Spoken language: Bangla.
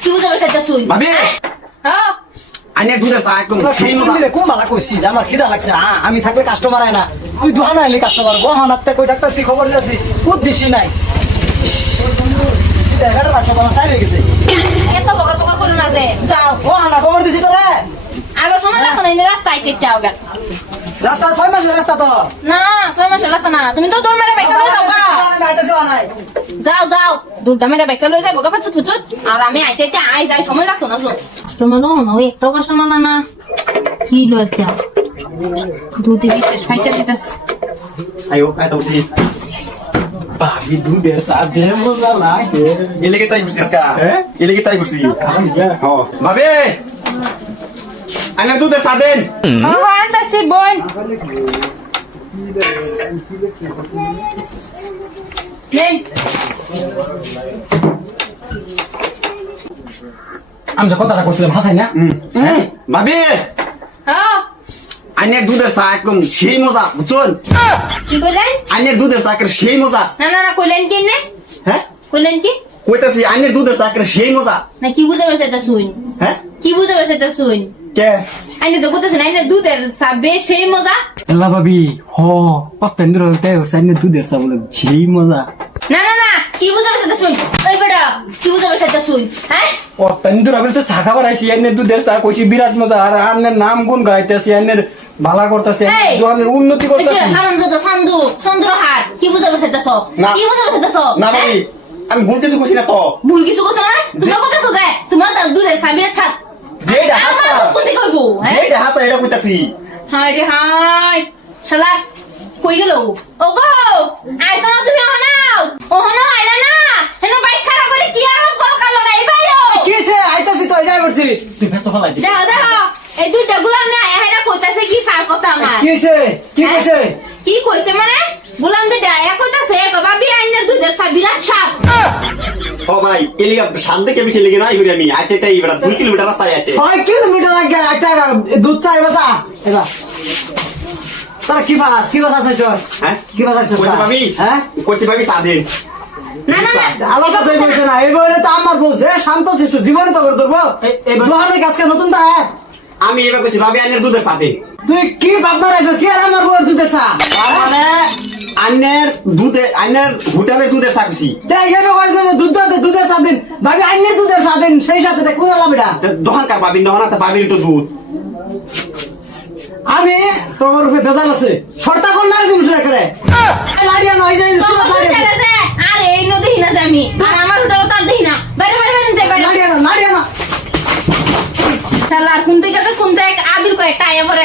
কি বুঝে বসে এটা শুই ভাবি হ্যাঁ আইনের দুধের চা একদম সেই মজা কোন বালা কইছিস আমার খিদা লাগছে আমি থাকলে কাস্টমার আয় না তুই দোহানা এলি কাস্টমার গহনাতে কই ডাক্তারছি খবর দিছি উদ্দেশ্যই নাই এগারো রাখছো বাবা চাই গেছে এত বকর বকর করো না যে যাও গহনা খবর দিছি তোরে আবার সময় লাগতো না এই রাস্তায় কেটে হবে রাস্তা 6 মাসের রাস্তা তো না 6 মাসের রাস্তা না তুমি তো দৌড় মেরে বাইক লয়ে যাও যাও যাও দৌড়টা মেরে বাইক লয়ে যাবো গা ফুচুত ফুচুত আর আমি আইতে আইতে আই যাই সময় লাগতো না তো কাস্টমার না ওই একটা কাস্টমার না কি লজ্জা দুধে বিশেষ ফাইটা দিতেছে আয়ো এত উঠি ভাবি দুধের চা যে মজা লাগে এলেকে তাই বুঝছিস কা হ্যাঁ? এলেকে তাই বুঝছি হ্যাঁ ভাবি আইনের দুধের চা দেন আনতাছি বল নেই আমি যে কথাটা করছিলাম হাসাই না ভাবি হ্যাঁ আইনের দুধের চা একদম সেই মজা বুঝছেন কি কইলেন আইনের দুধের চা একেবারে সেই মজা না না না কইলেন কি নে হ্যাঁ কইলেন কি কইতাছি আইনের দুধের চা একেবারে সেই মজা না কি বুঝে বসে এটা শুন হ্যাঁ কি বুঝে বসে এটা শুন কে আইনে তো কথা শুন আইনে দুধের সাবে সেই মজা এলা ভাবি হ পত্তেন্দ্র হইতে সাইনে দুধের চা বলে সেই মজা না না না কি বুঝে বসে এটা শুন ওই বেটা কি বুঝে বসে এটা শুন হ্যাঁ পত্তেন্দ্র আমি তো শাখা বাড়াইছি আইনে দুধের চা কইছি বিরাট মজা আর আন্নের নাম গুণ গাইতেছি আইনের ভালা করতেছি এই, দোকানের উন্নতি এই যে করতেছি হারামজাদা সান্দু চন্দ্রহাট কি বুঝে বসে এটা না। কি বুঝে বসে এটা না ভাবি আমি ভুল কিছু করছি না তো ভুল কিছু করছো না তুমি কথা যে তোমার দুধের সাবির ছাত যেটা হাসা আমার দুধ কোনদিকে হইবো হ্যাঁ যেটা হাসা এটা কইতাছি হাই রে হাই শালা কই গেল ওগো আইছো না তুমি হনাও ও হনাও আইলা না হেন বাইক খারাপ করে কি আরব কল কাল লাগাই ভাইও কিছে আইতাছি তো যাই বলছি তুই ব্যস্ত ফলাই দিস দেখো দেখো এই দুইটা গুলো আমি আয়া হেরা কইতাছে কি সার কথা আমার কিছে কি হ্যাঁ? কইছে কি কইছে মানে গুলাম দে আয়া কইতাছে বাবি আইনার দুধের সাবিরা ছাত ও ভাই এলিগা শান্তি কে বেশি লেগে নাই করি আমি আইতে তাই এবার 2 কিলোমিটার রাস্তায় আছে 6 কিলোমিটার আগে একটা দুধ চাই বাসা এবার তোরা কি বাস আছে হ্যাঁ কি বাস আছে কইতে ভাবি হ্যাঁ কইতে ভাবি সাদেন না না না আলাদা এবার তো কইছে বলছে না এই বলে তো আমার বলছে শান্ত শিশু জীবনে তো করে ধরবো দোহানে কাজকে নতুন তা আমি এবার কইছি ভাবি আইনের দুধের সাথে তুই কি বাপ মারাইছ কি আর আমার বউর দুধে চা মানে আইনের হোটেলের দুধের চা কইছি দেখ এনে কইছে যে দুধের চা দিন ভাবি আইনের দুধের চা দিন সেই সাথে দেখ কোন লাভটা দোকানকার পাবি না পাবির তো দুধ আমি তোমার উপরে ভেজাল আছে শর্তা কোন মারি দিন শুনে করে লাড়িয়া নয় যাই তখন তো ছেড়ে দে। আর এই নদী হিনা যে আমি আর আমার হোটেল তো আর দেখি না বাইরে বাইরে বাইরে যাই বাইরে লাড়িয়া না শালা আর কোন থেকে আবির কয়েকটা আয়া পরে